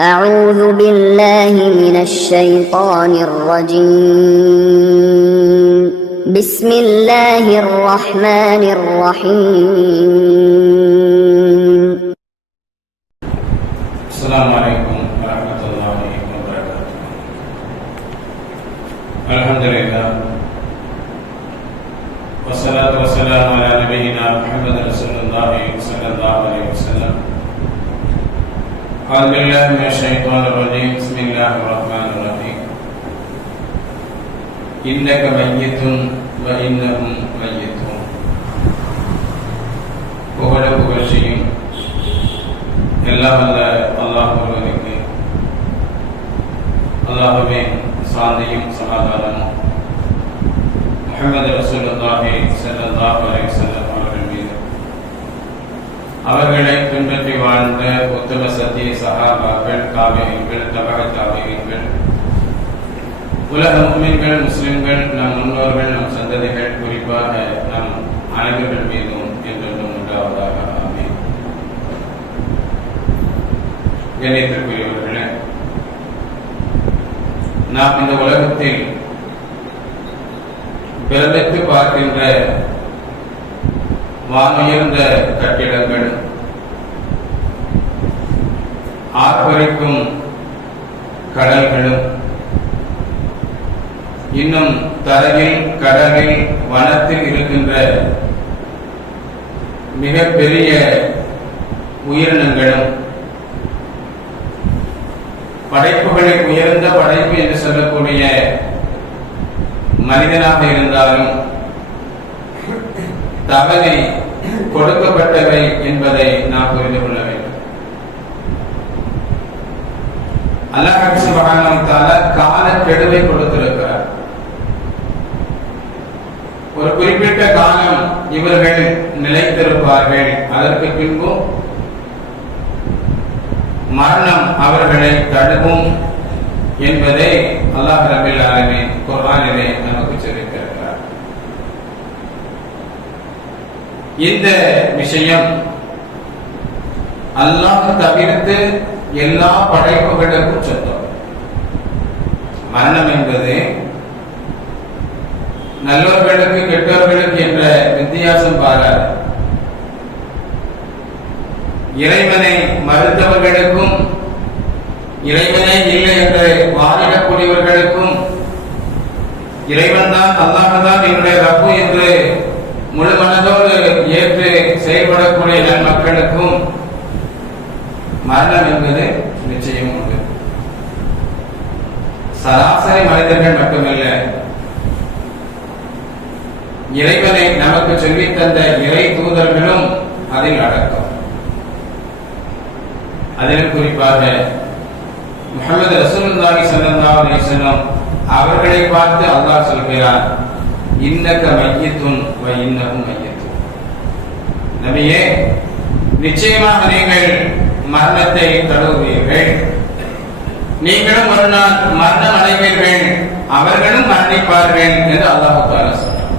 أعوذ بالله من الشيطان الرجيم. بسم الله الرحمن الرحيم. السلام عليكم. أعوذ بالله من الشيطان الرجيم بسم الله الرحمن الرحيم إنك ميت وإنهم ميتون புகழ புகழ்ச்சியும் எல்லாம் அல்ல அல்லாஹ் ஒருவனுக்கு அல்லாஹுவே சாந்தியும் சமாதானமும் முஹம்மது ரசூலுல்லாஹி ஸல்லல்லாஹு அலைஹி அவர்களை பின்பற்றி வாழ்ந்த உத்தம சத்திய சகாபாக்கள் தாபியங்கள் தபக தாபியங்கள் உலக முஸ்லிம்கள் முஸ்லிம்கள் நம் முன்னோர்கள் நம் சந்ததிகள் குறிப்பாக நம் அனைவர்கள் மீதும் என்றென்றும் உண்டாவதாக ஆமீன். கண்ணியத்திற்குரியவர்களே நாம் இந்த உலகத்தில் பிறந்தத்து பார்க்கின்ற வானுயர்ந்த கட்டிடங்கள் ஆர்ப்பரிக்கும் கடல்களும் இன்னும் தரையில் கடலில் வனத்தில் இருக்கின்ற மிகப்பெரிய உயிரினங்களும் படைப்புகளை உயர்ந்த படைப்பு என்று சொல்லக்கூடிய மனிதனாக இருந்தாலும் தவணை கொடுக்கப்பட்டவை என்பதை நாம் புரிந்து கொள்ள வேண்டும். அல்லாஹ் சுபஹானஹு கால கெடுவை கொடுத்திருக்கிறார். ஒரு குறிப்பிட்ட காலம் இவர்கள் நிலைத்திருப்பார்கள். அதற்கு பின்பும் மரணம் அவர்களை தடுக்கும் என்பதை அல்லாஹ் ரபில் ஆலமீன் குர்ஆனிலே நமக்கு இந்த விஷயம் அல்லாஹ் தவிர்த்து எல்லா படைப்புகளுக்கும் சொந்தம். மரணம் என்பது நல்லவர்களுக்கு கெட்டவர்களுக்கு என்ற வித்தியாசம் பாராது. இறைவனை மறுத்தவர்களுக்கும் இறைவனே இல்லை என்று வாதிடக்கூடியவர்களுக்கும் இறைவன் தான் அல்லாஹ் என்னுடைய ரப்பு என்று முழு மனதோடு ஏற்று செயல்படக்கூடிய நம் மக்களுக்கும் மரணம் என்பது நிச்சயம் உண்டு. சராசரி மனிதர்கள் மட்டுமல்ல இறைவனை நமக்கு சொல்லி தந்த இறை தூதர்களும் அதில் அடக்கம். அதிலும் குறிப்பாக முகமது ரசூலுல்லாஹி ஸல்லல்லாஹு அலைஹி வஸல்லம் அவர்களை பார்த்து அல்லாஹ் சொல்கிறார் இன்னக மையத்துன் வ இன்னஹும் நபியே நிச்சயமாக நீங்கள் மரணத்தை தழுவுவீர்கள். நீங்களும் ஒரு நாள் மரணம் அடைவீர்கள். அவர்களும் மரணிப்பார்கள் என்று அல்லாஹ் சொன்னார்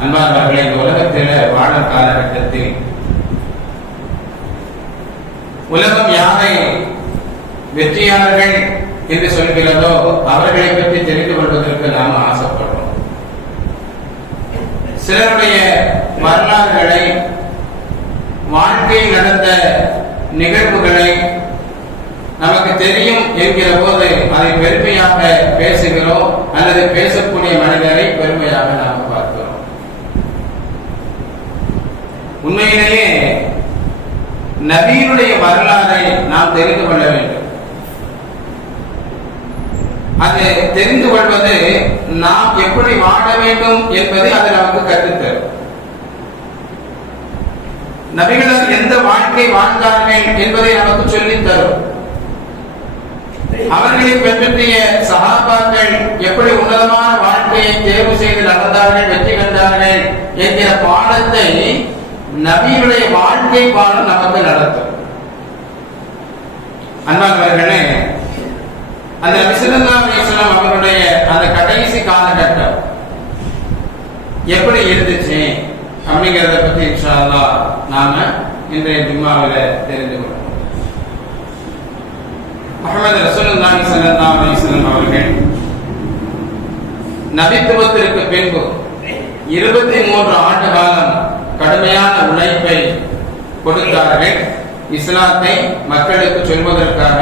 அன்பார்ந்தவர்களை இந்த உலகத்தில் வாழ காலகட்டத்தில் உலகம் யாரை வெற்றியாளர்கள் என்று சொல்கிறதோ அவர்களை பற்றி தெரிந்து கொள்வதற்கு நாம் ஆசைப்படுறோம். சிலருடைய வரலாறுகளை வாழ்க்கையில் நடந்த நிகழ்வுகளை நமக்கு தெரியும் என்கிற போது அதை பெருமையாக பேசுகிறோம் அல்லது பேசக்கூடிய மனிதரை பெருமையாக நாம் பார்க்கிறோம். உண்மையிலேயே நபியினுடைய வரலாறை நாம் தெரிந்து கொள்ள வேண்டும். அது தெரிந்து கொள்வது நாம் எப்படி வாழ வேண்டும் என்பதை அது நமக்கு கற்றுத்தரும். நபிகள் எந்த வாழ்க்கை வாழ்ந்தார்கள் என்பதை நமக்கு சொல்லித் தரும் அவர்களை பின்பற்றிய சகாபாக்கள் எப்படி உன்னதமான வாழ்க்கையை தேர்வு செய்து நடந்தார்கள் வெற்றி கண்டார்கள் என்கிற பாடத்தை நபியுடைய வாழ்க்கை பாடம் நமக்கு நடத்தும். அன்பானவர்களே அந்த நபிசுல்லா அலிஸ்லாம் அவருடைய அந்த கடைசி காலகட்டம் எப்படி இருந்துச்சு அப்படிங்கிறத பத்தி இன்ஷால்லா நாம இன்றைய ஜும்மாவில் தெரிந்து கொள்வோம். அகமது ரசூலுல்லாஹி ஸல்லல்லாஹு அலைஹி வஸல்லம் அவர்கள் நபித்துவத்திற்கு பின்பு இருபத்தி மூன்று ஆண்டு காலம் கடுமையான உழைப்பை கொடுத்தார்கள். இஸ்லாத்தை மக்களுக்கு சொல்வதற்காக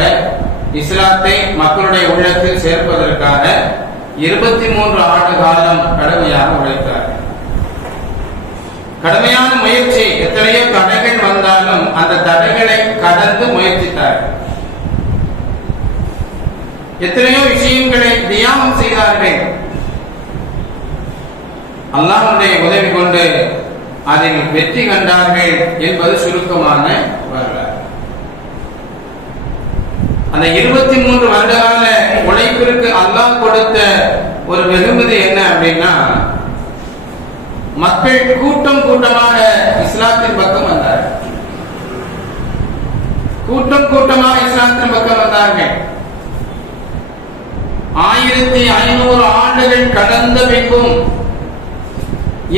இஸ்லாத்தை மக்களுடைய உள்ளத்தில் சேர்ப்பதற்காக இருபத்தி மூன்று ஆண்டு காலம் கடுமையாக உழைத்தார் கடுமையான முயற்சி எத்தனையோ தடைகள் வந்தாலும் அந்த தடைகளை கடந்து முயற்சித்தார் எத்தனையோ விஷயங்களை தியாகம் செய்தார்கள். அல்லாஹ்வுடைய உதவி கொண்டு அதில் வெற்றி கண்டார்கள் என்பது சுருக்கமான வரலாறு. அந்த இருபத்தி மூன்று வருடகால உழைப்பிற்கு அல்லாஹ் கொடுத்த ஒரு வெகுமதி என்ன அப்படின்னா மக்கள் கூட்டம் கூட்டமாக இஸ்லாத்தின் பக்கம் வந்தார்கள். கூட்டம் கூட்டமாக இஸ்லாத்தின் பக்கம் வந்தார்கள். ஆயிரத்தி ஐநூறு ஆண்டுகள் கடந்த பின்பும்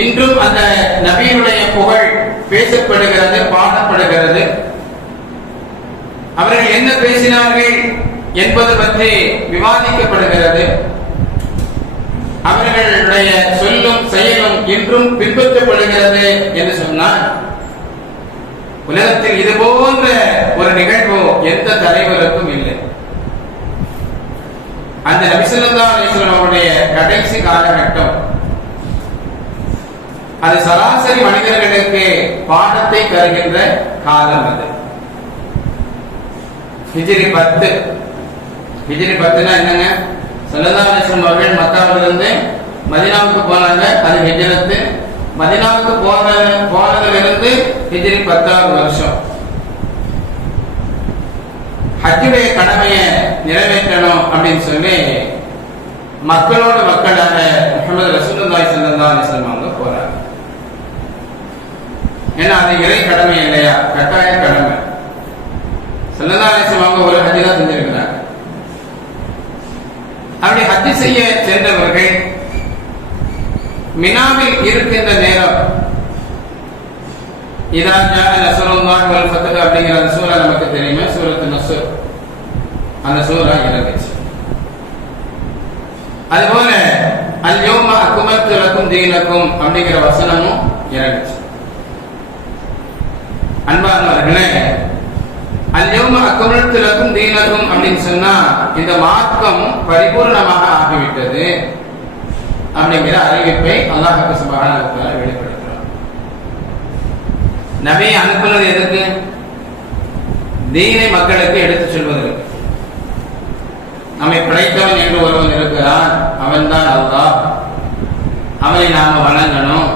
இன்றும் அந்த நபியுடைய புகழ் பேசப்படுகிறது பாடப்படுகிறது. அவர்கள் என்ன பேசினார்கள் என்பது பற்றி விவாதிக்கப்படுகிறது. அவர்களுடைய சொல்லும் செயலும் இன்றும் பின்பற்றப்படுகிறது என்று சொன்னால் உலகத்தில் இது போன்ற ஒரு நிகழ்வு எந்த தலைவருக்கும் இல்லை. அந்த நபிசல்லா அலிஸ்லாம் அவருடைய கடைசி காலகட்டம் அது சராசரி மனிதர்களுக்கு பாடத்தை தருகின்ற காலம் அது. ஹிஜிரி பத்து. ஹிஜிரி பத்துனா என்னங்க? சல்லல்லா அவர்கள் மக்காவிலிருந்து மதினாவுக்கு போனாங்க. அது ஹிஜரத்து. மதினாவுக்கு போன போனதிலிருந்து ஹிஜிரி பத்தாவது வருஷம். ஹஜ்ஜுடைய கடமையை நிறைவேற்றணும் அப்படின்னு சொல்லி மக்களோட மக்களாக முகமது ரசூலுல்லாஹி ஸல்லல்லாஹு அலைஹி வஸல்லம் அவங்க போறாங்க. ஏன்னா அது இறை கடமை இல்லையா? கட்டாய கடமை. ஸல்லல்லாஹு அலைஹி அவங்க ஒரு ஹஜ் தான் செஞ்சிருக்கிறாங்க அப்படி ஹஜ் செய்ய சென்றவர்கள் மினாவில் இருக்கின்ற நேரம் இதா ஜா நஸ்ருல்லாஹி வல் ஃபத்ஹ் அப்படிங்கிற அந்த சூரா நமக்கு தெரியுமே சூரத்து நஸ்ர் அந்த சூரா இறங்குச்சு. அதுபோல அல்யோம அக்குமத்து லக்கும் தீனக்கும் அப்படிங்கிற வசனமும் இறங்குச்சு. அன்பார்ந்தவர்களே அல்யோம அக்குமத்து தீனகும் அப்படின்னு சொன்னா இந்த மார்க்கம் பரிபூர்ணமாக ஆகிவிட்டது அப்படிங்கிற அறிவிப்பை அல்லாஹ் சுபஹானஹு வெளிப்படுத்துகிறார் நபி அனுப்புனது எதுக்கு தீனை மக்களுக்கு எடுத்துச் சொல்வதற்கு. நம்மை படைத்தவன் என்று ஒருவன் இருக்கிறான். அவன்தான் அல்லா அவனை நாம வணங்கணும்.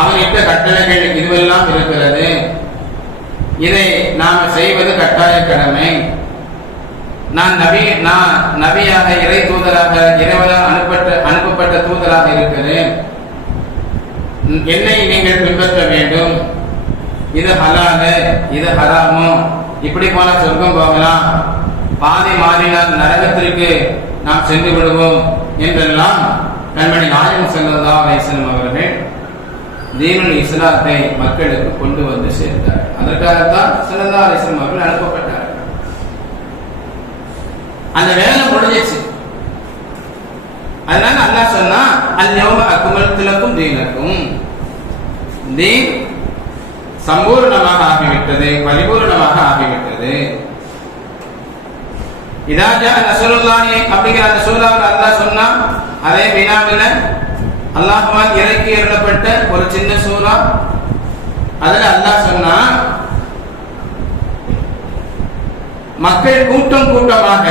அவன் இட்ட கட்டளைகள் இதுவெல்லாம் இருக்கிறது. இதை நாம் செய்வது கட்டாய கடமை நான் நபி நான் நபியாக இறை தூதராக இறைவனால் அனுப்பப்பட்ட அனுப்பப்பட்ட தூதராக இருக்கிறேன். என்னை நீங்கள் பின்பற்ற வேண்டும். இது ஹலாலு இது ஹராமோ. இப்படி போன சொர்க்கம் போகலாம் பாதை மாறினால் நரகத்திற்கு நாம் சென்று விடுவோம் என்றெல்லாம் கண்மணி நாயகம் செல்லதா வைசனம் அவர்கள் தீனுல் இஸ்லாத்தை மக்களுக்கு கொண்டு வந்து சேர்த்தார். அதற்காகத்தான் சிறந்தா இஸ்லாம் அவர்கள் அனுப்பப்பட்டார் அந்த வேலை முடிஞ்சிச்சு. அதனால அல்லா சொன்னா அந்யோம அக்குமலத்திலக்கும் தீனக்கும். தீன் சம்பூர்ணமாக ஆகிவிட்டது பரிபூர்ணமாக ஆகிவிட்டது. இதாஜா நசருல்லாஹி அப்படிங்கிற அந்த சூறாவில் அல்லாஹ் சொன்னா அதே வினாவில் அல்லாஹ்வால் இறக்கி எழுதப்பட்ட ஒரு சின்ன சூறா. அதுல அல்லாஹ் சொன்னா மக்கள் கூட்டம் கூட்டமாக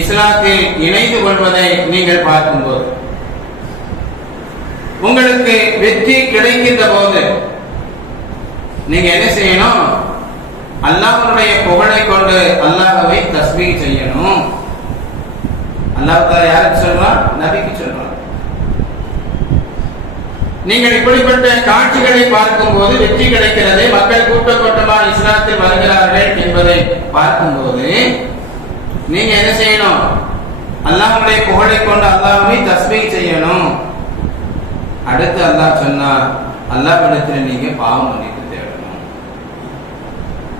இஸ்லாத்தில் இணைந்து கொள்வதை நீங்கள் பார்க்கும்போது உங்களுக்கு வெற்றி கிடைக்கின்ற போது நீங்க என்ன செய்யணும்? அல்லாஹனுடைய புகழை கொண்டு அல்லாஹவை தஸ்மீ செய்யணும். அல்லாஹ் யாருக்கு சொல்றான்? நபிக்கு சொல்றான். நீங்கள் இப்படிப்பட்ட காட்சிகளை பார்க்கும்போது வெற்றி கிடைக்கிறது மக்கள் கூட்ட கூட்டமாக இஸ்லாத்தில் வருகிறார்கள் என்பதை பார்க்கும்போது நீங்க என்ன செய்யணும்? அல்லாஹுடைய புகழை கொண்டு அல்லாஹ்வை தஸ்மை செய்யணும். அடுத்து அல்லாஹ் சொன்னா அல்லாஹ்விடத்தில் நீங்க பாவம் மன்னிப்பு தேடணும்.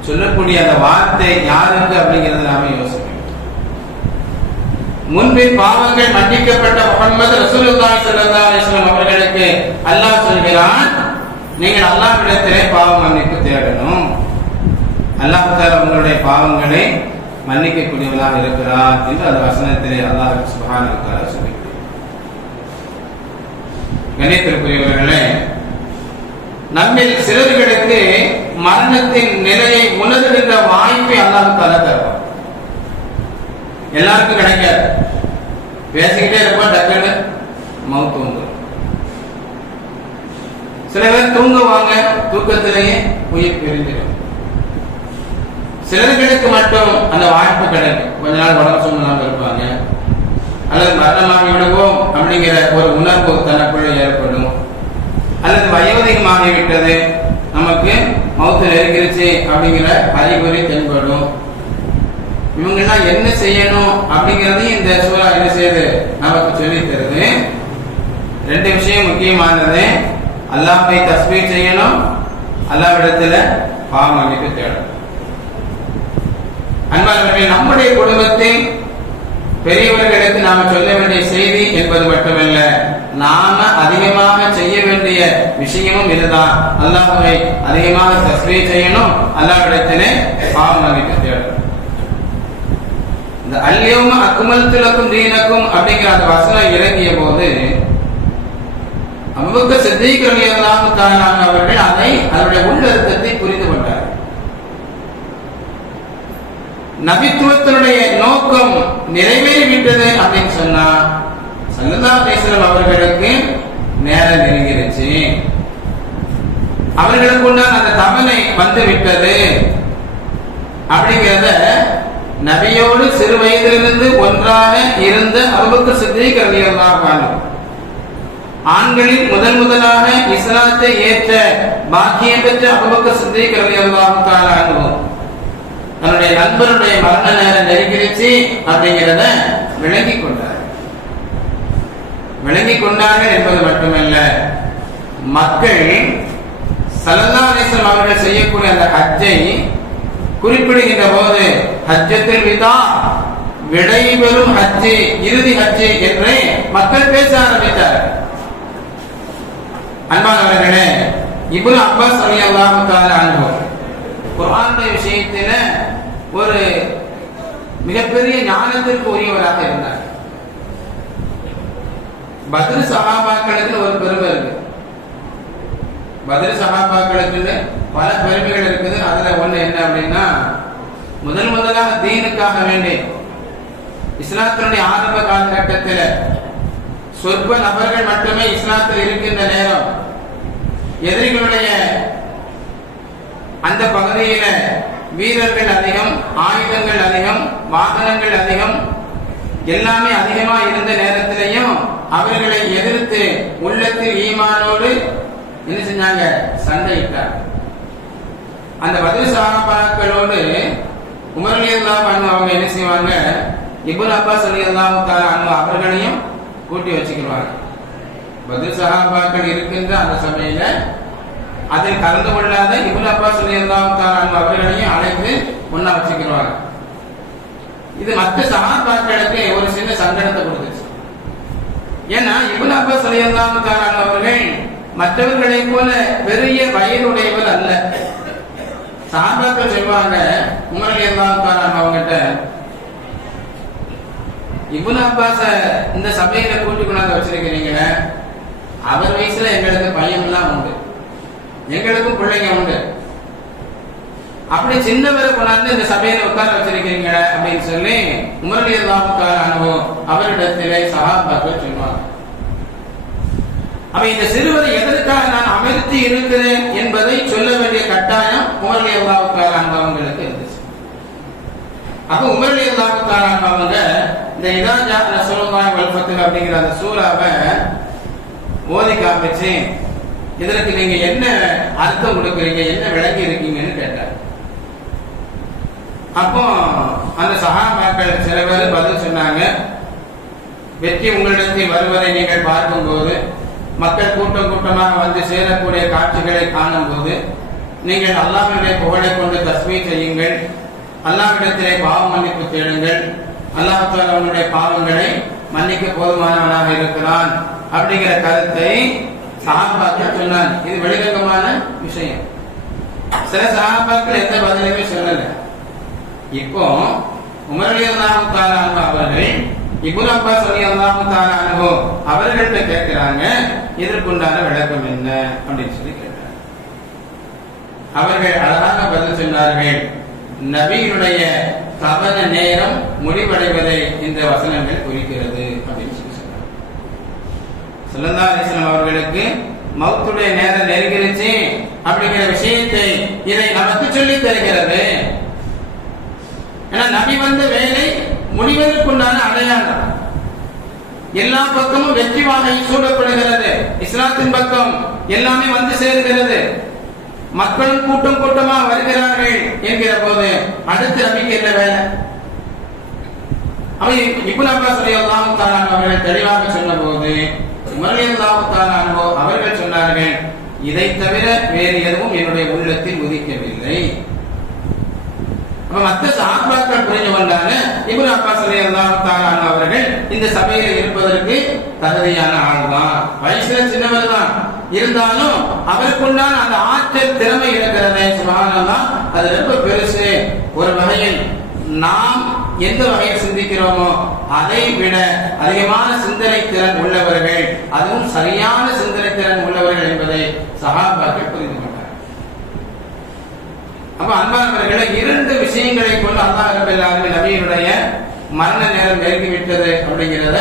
சொல்லக்கூடிய அந்த வார்த்தை யாருக்கு அப்படிங்கறத நாம யோசிக்கணும். முன்பின் பாவங்கள் மன்னிக்கப்பட்ட முகமது ரசூலுல்லாஹி ஸல்லல்லாஹு அலைஹி வஸல்லம் அவர்களுக்கு அல்லாஹ் சொல்கிறான் நீங்கள் அல்லாஹ்விடத்திலே பாவ மன்னிப்பு தேடணும். அல்லாஹ் தஆலா உங்களுடைய பாவங்களை மன்னிக்கக்கூடியவனாக இருக்கிறார் என்று அந்த வசனத்திலே அல்லாஹ் சுப்ஹானஹு வ தஆலா சொல்கிறார் கணித்திற்குரியவர்களே நம்மில் சிலர்களுக்கு மரணத்தின் நிலையை உணர்கின்ற வாய்ப்பை அல்லாஹ் தஆலா தருவான் எல்லாருக்கும் கிடைக்காது. பேசிக்கிட்டே இருப்போம் டக்குன்னு மவுத் வந்துடும் சில பேர் தூங்குவாங்க தூக்கத்திலேயே உயிர் பிரிஞ்சிடும். சிலர்களுக்கு மட்டும் அந்த வாய்ப்பு கிடைக்கும் கொஞ்ச நாள் உடம்பு சூழ்நிலாம இருப்பாங்க. அல்லது மரணமாகி விடுவோம் அப்படிங்கிற ஒரு உணர்வு தனக்குள்ள ஏற்படும். அல்லது வயோதிகமாகிவிட்டது. நமக்கு மவுத்து நெருங்கிருச்சு அப்படிங்கிற அறிகுறி தென்படும். இவங்க எல்லாம் என்ன செய்யணும் அப்படிங்கறதையும் இந்த சூறா என்ன செய்யுது? நமக்கு சொல்லி தருது. ரெண்டு விஷயம் முக்கியமானது. அல்லாஹ் போய் தஸ்மீர் செய்யணும். அல்லாஹ்விடத்துல பாவ மன்னிப்பு தேடணும். அன்பானவர்களே நம்முடைய குடும்பத்தில் பெரியவர்களுக்கு நாம சொல்ல வேண்டிய செய்தி என்பது மட்டுமல்ல. நாம அதிகமாக செய்ய வேண்டிய விஷயமும் இதுதான். அல்லாஹை அதிகமாக தஸ்மீர் செய்யணும். அல்லாஹ்விடத்திலே பாவ மன்னிப்பு தேடணும். இந்த அல்யவும் அக்குமல் திலக்கும் தீனக்கும் அப்படிங்கிற அந்த வசனம் இறங்கிய போது அமுக சித்திக் ரலியல்லாஹு அவர்கள் அதை அதனுடைய உள்ளர்த்தத்தை புரிந்து கொண்டார். நபித்துவத்தினுடைய நோக்கம் நிறைவேறிவிட்டது அப்படின்னு சொன்னா சல்லல்லாஹு பேசுகிற அவர்களுக்கு நேரம் நெருங்கிருச்சு. அவர்களுக்கு உண்டான அந்த தவணை வந்து விட்டது அப்படிங்கிறத நபியோடு சிறு வயதிலிருந்து ஒன்றாக இருந்த அபுபக்கர் சித்திக் ரலியல்லாஹு அன்ஹு. ஆண்களில் முதன் முதலாக இஸ்லாத்தை ஏற்ற பாக்கியம் பெற்ற அபுபக்கர் சித்திக் ரலியல்லாஹு தஆலா அன்ஹு. தன்னுடைய நண்பருடைய மரண நேரம் நெருங்கிடுச்சு அப்படிங்கிறத விளங்கி கொண்டார். விளங்கி கொண்டார்கள் என்பது மட்டுமல்ல மக்கள் சல்லல்லா அலிஸ்லாம் அவர்கள் செய்யக்கூடிய அந்த ஹஜ்ஜை குறிப்பிடுகின்ற போது ஹஜ்ஜத்தில் விதா விடைபெறும் ஹஜ்ஜி இறுதி ஹஜ்ஜி என்று மக்கள் பேச ஆரம்பித்தார் அன்பானவர்களே இப்னு அப்பாஸ் ரலியல்லாஹு தஆலா அன்ஹு குர்ஆனுடைய விஷயத்தில ஒரு மிகப்பெரிய ஞானத்திற்கு உரியவராக இருந்தார். பத்ரு சகாபாக்களுக்கு ஒரு பெருமை இருக்கு. பதில் சகாபாக்களுக்கு பல பெருமைகள் இருக்குது. அதுல ஒண்ணு என்ன அப்படின்னா முதல் முதலாக தீனுக்காக வேண்டி இஸ்லாத்தினுடைய ஆரம்ப காலகட்டத்தில் சொற்ப நபர்கள் மட்டுமே இஸ்லாத்தில் இருக்கின்ற நேரம் எதிரிகளுடைய அந்த பகுதியில வீரர்கள் அதிகம் ஆயுதங்கள் அதிகம் வாகனங்கள் அதிகம் எல்லாமே அதிகமா இருந்த நேரத்திலையும் அவர்களை எதிர்த்து உள்ளத்தில் ஈமானோடு என்ன செஞ்சாங்க சண்டையிட்டார் அந்த பதில் சகாபாக்களோடு உமர் அல்லாஹ் அவங்க என்ன செய்வாங்க இபுல் அப்பாஸ் அலி அல்லாஹ் அவர்களையும் கூட்டி வச்சுக்கிறாங்க பதில் சகாபாக்கள் இருக்கின்ற அந்த சபையில அதில் கலந்து கொள்ளாத இபுல் அப்பாஸ் அலி அல்லாஹ் அவர்களையும் அழைத்து ஒன்னா வச்சுக்கிறாங்க இது மற்ற சகாபாக்களுக்கு ஒரு சின்ன சங்கடத்தை கொடுத்துச்சு. ஏன்னா இபுல் அப்பாஸ் அலி அல்லாஹ் அவர்கள் மற்றவர்களை போல பெரிய வயதுடையவர் அல்ல. சாபாக்கள் சொல்லுவாங்க உமர் இருந்தாங்க அல்லாஹ் அவங்ககிட்ட இபுன் அப்பாஸ இந்த சபையில கூட்டி கொண்டாந்து வச்சிருக்கிறீங்க. அவர் வயசுல எங்களுக்கு பையன் எல்லாம் உண்டு. எங்களுக்கும் பிள்ளைங்க உண்டு. அப்படி சின்னவரை கொண்டாந்து இந்த சபையில உட்கார வச்சிருக்கீங்க அப்படின்னு சொல்லி உமரலி அல்லாவுக்கான அனுபவம் அவரிடத்திலே சகாபாக்கள் சொல்லுவாங்க அப்ப இந்த சிறுவரை எதற்காக நான் அமர்த்தி இருக்கிறேன் என்பதை சொல்ல வேண்டிய கட்டாயம் உமரலி அல்லாவுக்கான அவங்களுக்கு இருந்துச்சு. அப்ப உமரலி அல்லாவுக்கான அவங்க இந்த இதாஜா ரசூலுல்லாஹி வல்பத்தில் அப்படிங்கிற அந்த சூறாவை ஓதி காமிச்சு இதற்கு நீங்க என்ன அர்த்தம் கொடுக்குறீங்க என்ன விளங்கி இருக்கீங்கன்னு கேட்டார். அப்போ அந்த சகாபாக்கள் சில பேர் பதில் சொன்னாங்க வெற்றி உங்களிடத்தில் வருவதை நீங்கள் பார்க்கும்போது மக்கள் கூட்டம் கூட்டமாக வந்து சேரக்கூடிய காட்சிகளை காணும் போது நீங்கள் அல்லாஹ்வினுடைய புகழை கொண்டு தஸ்மி செய்யுங்கள். அல்லாஹிடத்திலே பாவ மன்னிப்பு தேடுங்கள். அல்லாஹ் அவனுடைய பாவங்களை மன்னிக்க போதுமானவனாக இருக்கிறான் அப்படிங்கிற கருத்தை சஹாபாக்கள் சொன்னான் இது வெளிரங்கமான விஷயம். சில சஹாபாக்கள் எந்த பதிலுமே சொல்லல. இப்போ உமர் அவர்கள் இபுல் அப்பாஸ் அலி அல்லாஹு தாலா அவர்கள்ட்ட கேட்கிறாங்க இதற்குண்டான விளக்கம் என்ன? அப்படின்னு சொல்லி கேட்டாங்க அவர்கள் அழகாக பதில் சொன்னார்கள் நபியினுடைய கவன நேரம் முடிவடைவதை இந்த வசனங்கள் குறிக்கிறது அப்படின்னு சொல்லி சொன்னாங்க சல்லல்லா அலிஸ்லாம் அவர்களுக்கு மௌத்துடைய நேரம் நெருங்கிருச்சு அப்படிங்கிற விஷயத்தை இதை நமக்கு சொல்லி தருகிறது. ஏன்னா நபி வந்த வேலை முனிவருக்குண்டான அடையாளம். எல்லா பக்கமும் வெற்றி வாகை சூடப்படுகிறது இஸ்லாத்தின் பக்கம் எல்லாமே வந்து சேருகிறது. மக்களும் கூட்டம் கூட்டமா வருகிறார்கள் என்கிற போது அடுத்து நபிக்கு என்ன வேலை? அவன் இபுல் அப்பாஸ் அல்லாஹு தாலா அவர்கள் தெளிவாக சொன்ன போது அவர்கள் சொன்னார்கள் இதை தவிர வேறு எதுவும் என்னுடைய உள்ளத்தில் உதிக்கவில்லை. அப்ப மத்த சாப்பாக்கள் புரிஞ்சு கொண்டாங்க. இப்னு அப்பாஸ் அவர்கள் இந்த சபையில இருப்பதற்கு தகுதியான ஆள் தான் வயசுல சின்னவர் தான் இருந்தாலும் அவருக்குண்டான அந்த ஆற்றல் திறமை இருக்கிறதே சுபஹானல்லாஹ். அது ரொம்ப பெருசு. ஒரு வகையில் நாம் எந்த வகையில் சிந்திக்கிறோமோ அதை விட அதிகமான சிந்தனை திறன் உள்ளவர்கள் அதுவும் சரியான சிந்தனை திறன் உள்ளவர்கள் என்பதை சகாபாக்கள் புரிந்து அப்ப அன்பானவர்களை இரண்டு விஷயங்களை கொண்டு அல்லாஹ் ரப்பல் நபியினுடைய மரண நேரம் நெருங்கிவிட்டது அப்படிங்கிறத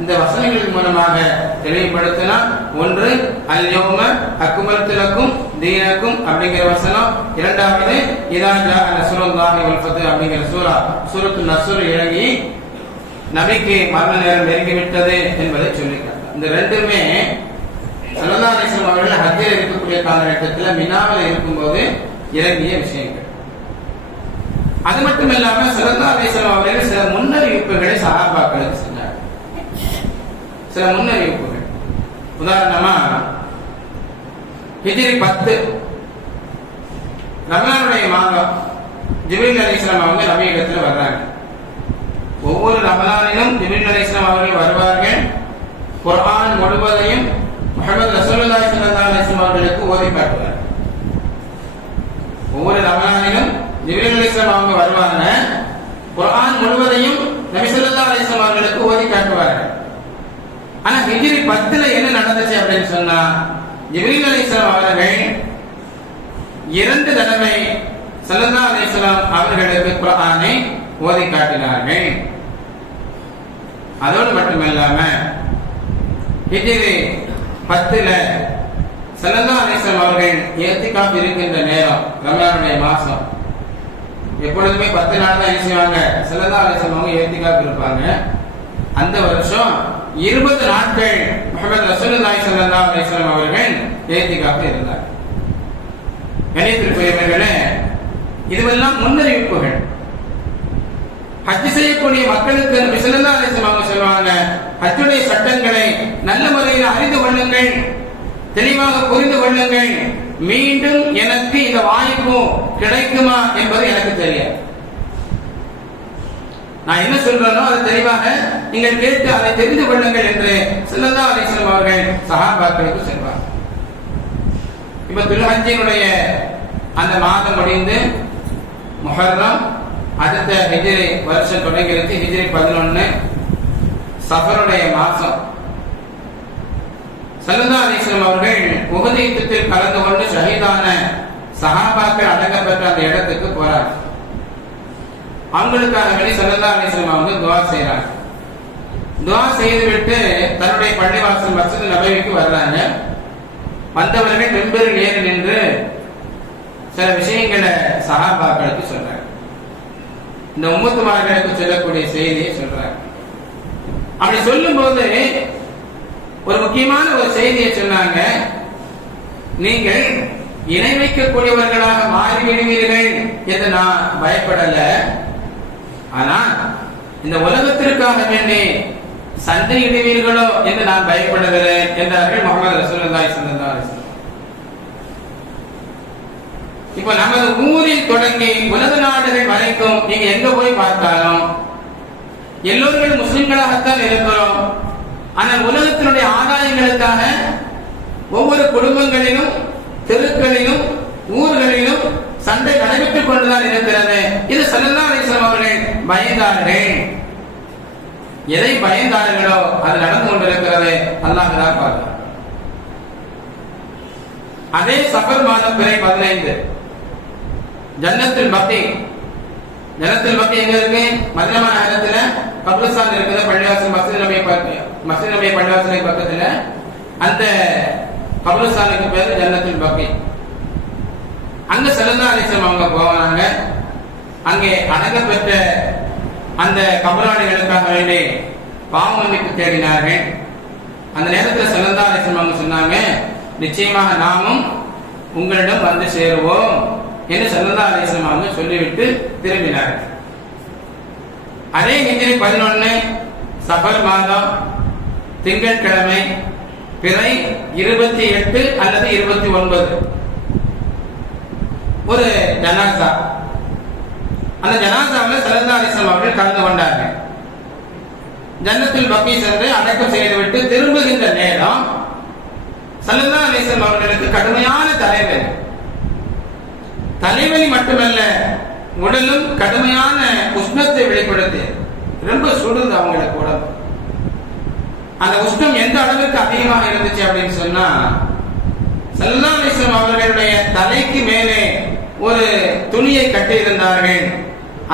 இந்த வசனங்களின் மூலமாக தெளிவுபடுத்தினால் ஒன்று அல்யோம அக்குமரத்திலக்கும் தீனக்கும் அப்படிங்கிற வசனம் இரண்டாவது இதாஜா ஜா நஸ்ருல்லாஹி அப்படிங்கிற சூரா சூரத்து நசுர் இறங்கி நபிக்கு மரண நேரம் நெருங்கிவிட்டது என்பதை சொல்லிக்கிறார் இந்த ரெண்டுமே சல்லல்லாஹு அலைஹி அவர்கள் ஹஜ்ஜில் இருக்கக்கூடிய காலகட்டத்தில் மினாவில் இருக்கும்போது இறங்கிய விஷயங்கள். அது மட்டும் இல்லாம சிறந்தா அலிஸ்லாம் அவர்கள் சில முன்னறிவிப்புகளை சகாபாக்களுக்கு செஞ்சார். சில முன்னறிவிப்புகள். உதாரணமா எதிரி பத்து. ரமலானுடைய மாதம் ஜிபில் அலிஸ்லாம் அவங்க நபியிடத்துல வர்றாங்க. ஒவ்வொரு ரமலானிலும் ஜிபில் அலிஸ்லாம் அவர்கள் வருவார்கள். குரான் முழுவதையும் முகமது ரசூலுல்லாஹி சல்லா அலிஸ்லாம் அவர்களுக்கு ஓதி காட்டுவார்கள் ஒவ்வொரு ரமலானிலும் ஜிப்ரீல் அவங்க வருவாங்க. குரான் முழுவதையும் நபி அலிஸ்லாம் அவர்களுக்கு ஓதி காட்டுவார்கள். ஆனா ஹிஜிரி பத்துல என்ன நடந்துச்சு அப்படின்னு சொன்னா ஜிபிரில் அலிஸ்லாம் அவர்கள் இரண்டு தடவை சல்லா அலிஸ்லாம் அவர்களுக்கு குரானை ஓதி காட்டினார்கள். அதோடு மட்டுமல்லாம ஹிஜிரி பத்துல செல்லல்லா அலைஹி அவர்கள் ஏத்திகாப் இருக்கின்ற நேரம் ரமலானுடைய மாசம். எப்பொழுதுமே பத்து நாள் தான் செய்வாங்க செல்லல்லா அலைஹி அவங்க ஏத்திகாப் இருப்பாங்க. அந்த வருஷம் இருபது நாட்கள் முகமது ரசூலுல்லாஹி ஸல்லல்லாஹு அலைஹி வஸல்லம் அவர்கள் ஏத்திகாப் இருந்தார். கணியத்திற்குரியவர்களே இதுவெல்லாம் முன்னறிவிப்புகள். ஹஜ் செய்யக்கூடிய மக்களுக்கு நபி ஸல்லல்லாஹு அலைஹி வஸல்லம் அவங்க சொல்லுவாங்க ஹஜ்ஜுடைய சட்டங்களை நல்ல முறையில் அறிந்து கொள்ளுங்கள். தெளிவாக புரிந்து கொள்ளுங்கள். மீண்டும் எனக்கு இந்த வாய்ப்பு கிடைக்குமா என்பது எனக்கு தெரியாது. நான் என்ன சொல்றேனோ அதை தெளிவாக நீங்கள் கேட்டு அதை தெரிந்து கொள்ளுங்கள் என்று சில்லல்லா அலிஸ்லாம் அவர்கள் சகாபாக்களுக்கு செல்வார். இப்ப துல்ஹஜினுடைய அந்த மாதம் முடிந்து முஹர்ரம் அடுத்த ஹிஜிரி வருஷம் தொடங்கிருச்சு ஹிஜிரி பதினொன்னு சஃபருடைய மாசம் சல்லா அலிஸ்லாம் அவர்கள் உகதி யுத்தத்தில் கலந்து கொண்டு ஷஹீதான சஹாபாக்கள் பெற்ற அந்த இடத்துக்கு போறாங்க அவங்களுக்கான வேண்டி சல்லா அலிஸ்லாம் அவங்க துவா செய்யறாங்க துவா செய்துவிட்டு தன்னுடைய பள்ளிவாசல் மசூத் நபவிக்கு வர்றாங்க. வந்தவர்கள் மெம்பரில் ஏறி நின்று சில விஷயங்களை சகாபாக்களுக்கு சொல்றாங்க இந்த உம்மத்துமார்களுக்கு சொல்லக்கூடிய செய்தியை சொல்றாங்க அப்படி சொல்லும்போது ஒரு முக்கியமான ஒரு செய்தியை சொன்னாங்க. நீங்கள் இணை வைக்கக்கூடியவர்களாக மாறிவிடுவீர்கள் என்று நான் பயப்படல. ஆனா இந்த உலகத்திற்காக வேண்டி சண்டையிடுவீர்களோ என்று நான் பயப்படுகிறேன் என்றார்கள் முகமது ரசூலுல்லாஹி ஸல்லல்லாஹு அலைஹி வஸல்லம். இப்ப நமது ஊரில் தொடங்கி உலக நாடுகள் வரைக்கும் நீங்க எங்க போய் பார்த்தாலும் எல்லோர்களும் முஸ்லிம்களாகத்தான் இருக்கிறோம். ஆனால் உலகத்தினுடைய ஆதாயங்களுக்காக ஒவ்வொரு குடும்பங்களிலும் தெருக்களிலும் ஊர்களிலும் சண்டை நடைபெற்றுக் கொண்டுதான் இருக்கிறது. இது சல்லா அலிஸ்லாம் அவர்கள் பயந்தார்கள் எதை பயந்தார்களோ அது நடந்து கொண்டிருக்கிறது. அல்லாஹ் தான் பார்க்கிறார் அதே சபர் மாதம் பிறை பதினைந்து. ஜன்னத்தில் பக்தி. ஜன்னத்தில் பக்தி எங்க இருக்கு? மதுரமான நகரத்துல கபிரஸ்தான் இருக்குது பள்ளிவாசல் மசூதி நம்ம மசூத் நபி பள்ளிவாசலை பக்கத்துல அந்த கபலசாலைக்கு பேர் ஜன்னத்தில் பக்கி. அங்க செல்லந்தா அலிசம் அவங்க போவாங்க. அங்கே அடங்கப்பெற்ற அந்த கபராளிகளுக்காக வேண்டி பாவமன்னிப்பு தேடினார்கள். அந்த நேரத்தில் செல்லந்தா அலிசம் அவங்க சொன்னாங்க நிச்சயமாக நாமும் உங்களிடம் வந்து சேருவோம் என்று செல்லந்தா அலிசம் அவங்க சொல்லிவிட்டு திரும்பினார்கள். அதே ஹிஜ்ரி பதினொன்னு சஃபர் மாதம் திங்கட்கிழமை பிறை இருபத்தி எட்டு அல்லது இருபத்தி ஒன்பது. ஒரு ஜனாசா. அந்த ஜனாசாவில் சலந்தா அலிஸ்லாம் அவர்கள் கலந்து கொண்டார்கள். ஜன்னத்தில் பக்கி சென்று அடக்கம் செய்துவிட்டு திரும்புகின்ற நேரம் சலந்தா அலிஸ்லாம் அவர்களுக்கு கடுமையான தலைவலி. தலைவலி மட்டுமல்ல உடலும் கடுமையான உஷ்ணத்தை வெளிப்படுத்தி ரொம்ப சுடுது அவங்களுக்கு உடம்பு. அந்த உஷ்ணம் எந்த அளவுக்கு அதிகமாக இருந்துச்சு அப்படின்னு சொன்னா சல்லா அவர்களுடைய தலைக்கு மேலே ஒரு துணியை கட்டியிருந்தார்கள்.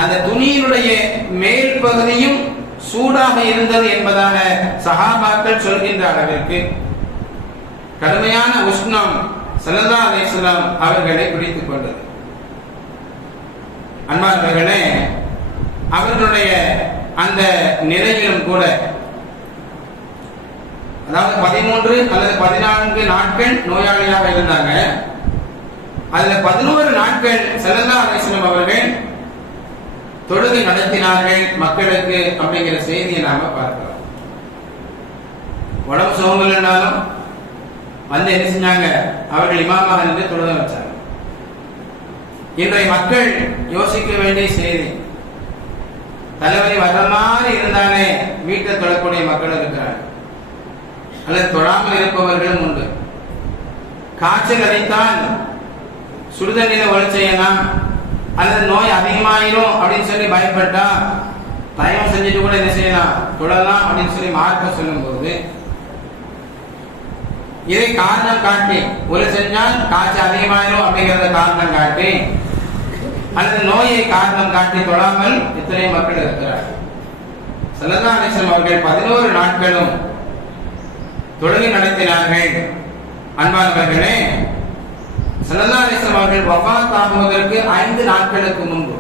அந்த துணியினுடைய மேல் பகுதியும் சூடாக இருந்தது என்பதாக சஹாபாக்கள் சொல்கின்ற அளவிற்கு கடுமையான உஷ்ணம் சல்லா அலிஸ்லாம் அவர்களை பிடித்துக் கொண்டது. அன்பார்களே அவர்களுடைய அந்த நிலையிலும் கூட அதாவது பதிமூன்று அல்லது பதினான்கு நாட்கள் நோயாளியாக இருந்தாங்க. அதுல பதினோரு நாட்கள் செல்லல்லா அலிஸ்லம் அவர்கள் தொழுகை நடத்தினார்கள் மக்களுக்கு அப்படிங்கிற செய்தியை நாம பார்க்கிறோம். உடம்பு சுகமில்லைனாலும் வந்து என்ன செஞ்சாங்க? அவர்கள் இமாமாக நின்று தொழுதை வச்சாங்க. இன்றைய மக்கள் யோசிக்க வேண்டிய செய்தி தலைவலி வர்ற மாதிரி இருந்தாலே வீட்டை தொழக்கூடிய மக்கள் இருக்கிறாங்க. அல்லது தொழாமல் இருப்பவர்களும் உண்டு. காய்ச்சல் அடைத்தால் சுடுதண்ணில ஒளி செய்யலாம். அல்லது நோய் அதிகமாயிரும் அப்படின்னு சொல்லி பயப்பட்டா தயவு செஞ்சுட்டு கூட என்ன செய்யலாம்? தொழலாம் அப்படின்னு சொல்லி மார்க்க சொல்லும் போது இதை காரணம் காட்டி ஒரு செஞ்சால் காய்ச்சல் அதிகமாயிரும் அப்படிங்கறத காரணம் காட்டி அல்லது நோயை காரணம் காட்டி தொழாமல் இத்தனை மக்கள் இருக்கிறார்கள். சல்லல்லா அவர்கள் பதினோரு நாட்களும் தொழுகை நடத்தினார்கள். அன்பானவர்களே சல்லல்லா அவர்கள் வபாத் ஆகுவதற்கு ஐந்து நாட்களுக்கு முன்பு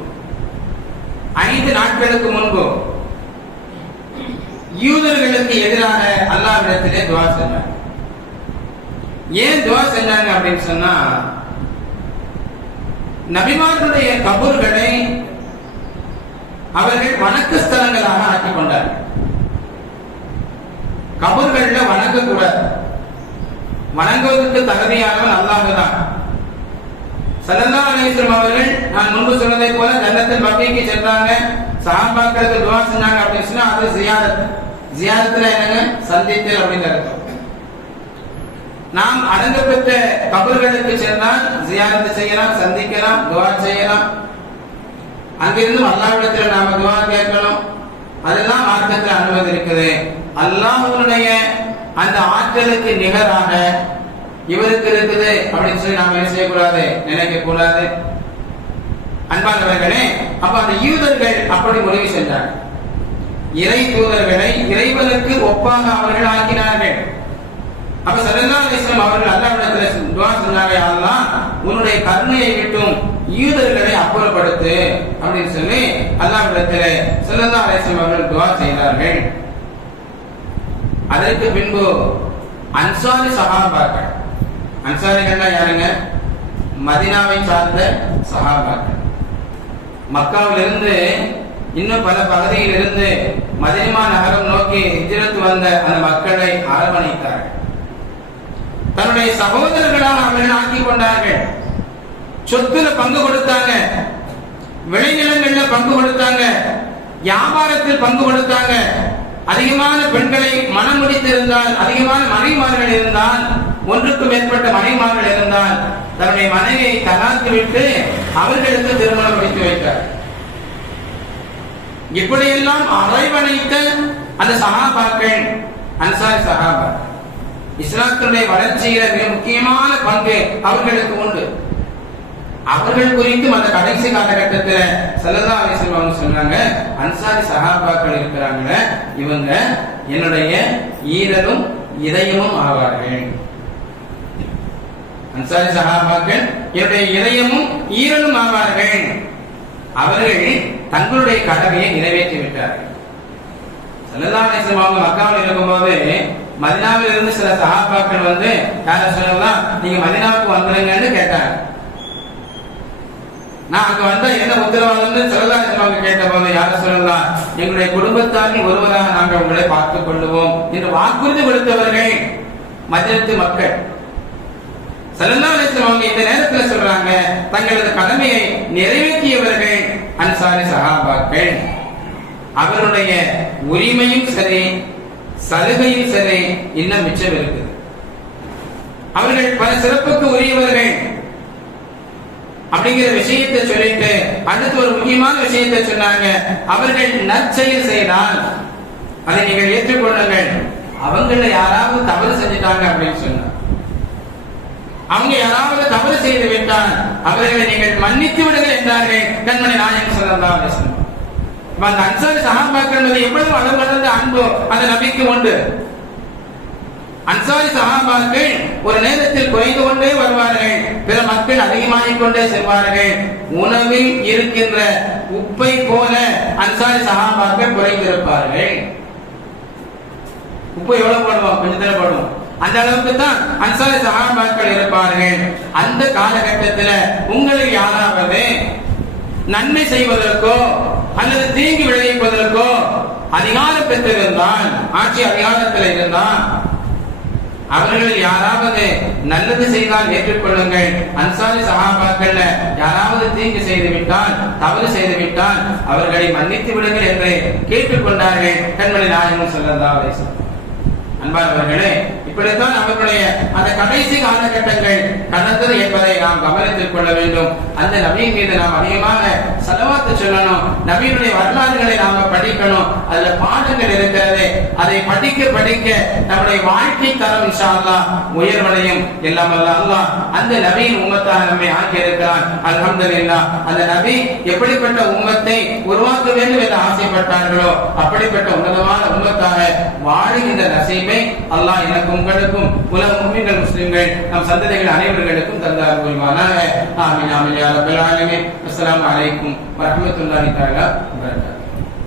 ஐந்து நாட்களுக்கு முன்பு யூதர்களுக்கு எதிராக அல்லாவிடத்திலே துவா செஞ்சாங்க. ஏன் துவா செஞ்சாங்க அப்படின்னு சொன்னா நபிமார்களுடைய கபூர்களை அவர்கள் வணக்க ஸ்தலங்களாக ஆக்கிக் கொண்டார்கள். கபூர்கள்ல வணங்க கூடாது வணங்குவதற்கு தகுதியானவன் அல்லாஹுதான். சல்லல்லா அலிஸ்லம் அவர்கள் நான் முன்பு சொன்னதை போல ஜன்னத்தில் பக்திக்கு சென்றாங்க. சஹாபாக்களுக்கு துவா செஞ்சாங்க அப்படின்னு சொன்னா அது ஜியாரத். ஜியாரத்துல என்னங்க? சந்தித்தல் அப்படின்னு அர்த்தம். நாம் அடங்க பெற்ற கபர்களுக்கு சென்றால் ஜியாரத்து செய்யலாம் சந்திக்கலாம் துவா செய்யலாம். அங்கிருந்து அல்லாவிடத்தில் நாம துவா கேட்கணும். அதெல்லாம் மார்க்கத்தில் அனுமதி இருக்குது அல்லாஹனுடைய அந்த ஆற்றலுக்கு நிகராக இவருக்கு இருக்குது அப்படின்னு சொல்லி நாம என்ன செய்யக்கூடாது? நினைக்க கூடாது அன்பானவர்களே அப்ப அந்த யூதர்கள் அப்படி முடிவு சென்றார் இறை தூதர்களை இறைவனுக்கு ஒப்பாக அவர்கள் ஆக்கினார்கள். அப்ப சல்லல்லா அலிஸ்லாம் அவர்கள் அல்லாவிடத்தில் துவா சொன்னாங்க அல்லாஹ் உன்னுடைய கருணையை விட்டும் யூதர்களை அப்புறப்படுத்து அப்படின்னு சொல்லி அல்லாவிடத்தில் சல்லல்லா அலிஸ்லாம் அவர்கள் துவா செய்தார்கள். அதற்கு பின்பு அன்சாரி சகாபாக்கள். அன்சாரிகள்னா யாருங்க? மதினாவை சார்ந்த சகாபாக்கள். மக்காவிலிருந்து இன்னும் பல பகுதியில் இருந்து நகரம் நோக்கி எதிர்த்து வந்த அந்த மக்களை அரவணைத்தார்கள். தன்னுடைய சகோதரர்களாக அவர்கள் ஆக்கிக் கொண்டார்கள். சொத்துல பங்கு கொடுத்தாங்க. விளைநிலங்கள்ல பங்கு கொடுத்தாங்க. வியாபாரத்தில் பங்கு கொடுத்தாங்க. அதிகமான பெண்களை மனம் முடித்திருந்தால் அதிகமான மனைவிமார்கள் இருந்தால் ஒன்றுக்கும் மேற்பட்ட மனைவிமார்கள் இருந்தால் தன்னுடைய மனைவியை தகாத்து விட்டு அவர்களுக்கு திருமணம் முடித்து வைத்தார். இப்படியெல்லாம் அரைவணைத்த அந்த சகாபாக்கள் அன்சாரி சகாபா இஸ்லாத்தினுடைய வளர்ச்சியில மிக முக்கியமான பங்கு அவர்களுக்கு உண்டு. அவர்கள் குறித்தும் அந்த கடைசி காலகட்டத்துல சல்லதா அலிஸ்லாம் சொன்னாங்க அன்சாரி சகாபாக்கள் இருக்கிறாங்க இவங்க என்னுடைய ஈரலும் இதயமும் ஆவார்கள். அன்சாரி சஹாபாக்கள் என்னுடைய இதயமும் ஈரலும் ஆவார்கள். அவர்கள் தங்களுடைய கடமையை நிறைவேற்றி விட்டார்கள். சல்லல்லா அலிஸ்லாம் அவங்க மக்காவில் இருக்கும்போது மதினாவில் இருந்து சில சகாபாக்கள் வந்து யார சொல்லலாம் நீங்க மதினாவுக்கு வந்துருங்கன்னு கேட்டாங்க. நான் அங்க வந்தா என்ன உத்தரவாதம்னு சொல்லலாம் அவங்க கேட்ட போது யார சொல்லலாம் எங்களுடைய குடும்பத்தாரில் ஒருவராக நாங்கள் உங்களை பார்த்துக் கொள்ளுவோம் என்று வாக்குறுதி கொடுத்தவர்கள் மதினத்து மக்கள். சல்லல்லாஹு அலைஹி அவங்க இந்த நேரத்துல சொல்றாங்க தங்களது கடமையை நிறைவேற்றியவர்கள் அன்சாரி சகாபாக்கள் அவருடைய உரிமையும் சரி சலுகையும் சரி இன்னும் மிச்சம் இருக்குது. அவர்கள் பல சிறப்புக்கு உரியவர்கள் அப்படிங்கிற விஷயத்தை சொல்லிட்டு அடுத்து ஒரு முக்கியமான விஷயத்தை சொன்னாங்க. அவர்கள் நற்செயல் செய்தால் அதை நீங்கள் ஏற்றுக்கொள்ளுங்கள். அவங்கள யாராவது தவறு செஞ்சுட்டாங்க அப்படின்னு சொன்னாங்க அவங்க யாராவது தவறு செய்து விட்டால் அவர்களை நீங்கள் மன்னித்து விடுங்கள் என்றார்கள். கண்மணி நாயகம் சொல்லலாம் அந்த அன்சாரி சகாபாக்கள் எவ்வளவு அளவு கடந்த அன்பு அந்த நம்பிக்கை உண்டு. அன்சாரி சகாபாக்கள் ஒரு நேரத்தில் குறைந்து கொண்டே வருவார்கள். பிற மக்கள் அதிகமாகிக் கொண்டே செல்வார்கள். உணவில் இருக்கின்ற உப்பை போல அன்சாரி சகாபாக்கள் குறைந்திருப்பார்கள். உப்பு எவ்வளவு போடுவோம்? கொஞ்சம் தரப்படும் போடுவோம். அந்த அளவுக்கு தான் அன்சாரி சகாபாக்கள் இருப்பார்கள். அந்த காலகட்டத்தில் உங்களில் யாராவது நன்மை செய்வதற்கோ அல்லது தீங்கு விளைவிப்பதற்கோ அதிகாரம் பெற்றிருந்தால் ஆட்சி அதிகாரத்தில் இருந்தால் அவர்கள் யாராவது நல்லது செய்தால் ஏற்றுக்கொள்ளுங்கள். அன்சாரி சகாபாக்கள்ல யாராவது தீங்கு செய்து விட்டால் தவறு செய்து விட்டால் அவர்களை மன்னித்து விடுங்கள் என்று கேட்டுக்கொண்டார்கள் கண்மணி நாயகம் சொல்லதா அன்பானவர்களே இப்படித்தான் அவர்களுடைய அந்த கடைசி காலகட்டங்கள் கடந்தது என்பதை நாம் கவனத்தில் கொள்ள வேண்டும். அந்த நபியின் மீது நாம் அதிகமாக செலவாத்து சொல்லணும். நபியினுடைய வரலாறுகளை நாம படிக்கணும். அதுல பாடங்கள் இருக்கிறது. அதை படிக்க படிக்க நம்முடைய வாழ்க்கை தரம் இன்ஷா உயர்வடையும். எல்லாம் அல்ல அல்லாஹ். அந்த நபியின் உம்மத்தாக நம்மை ஆக்கி இருக்கிறான் இல்லா அந்த நபி எப்படிப்பட்ட உம்மத்தை உருவாக்க வேண்டும் என்று ஆசைப்பட்டார்களோ அப்படிப்பட்ட உன்னதமான உம்மத்தாக வாழுகின்ற நசைமை அல்லாஹ் எனக்கும் உங்களுக்கும் உலக முஸ்லிம்கள் முஸ்லிம்கள் நம் சந்ததிகள் அனைவர்களுக்கும் தந்தார் புரிவானாக. ஆமீன் ஆமீன் யா ரப்பல் ஆலமீன். அஸ்ஸலாமு அலைக்கும் வரஹ்மத்துல்லாஹி தஆலா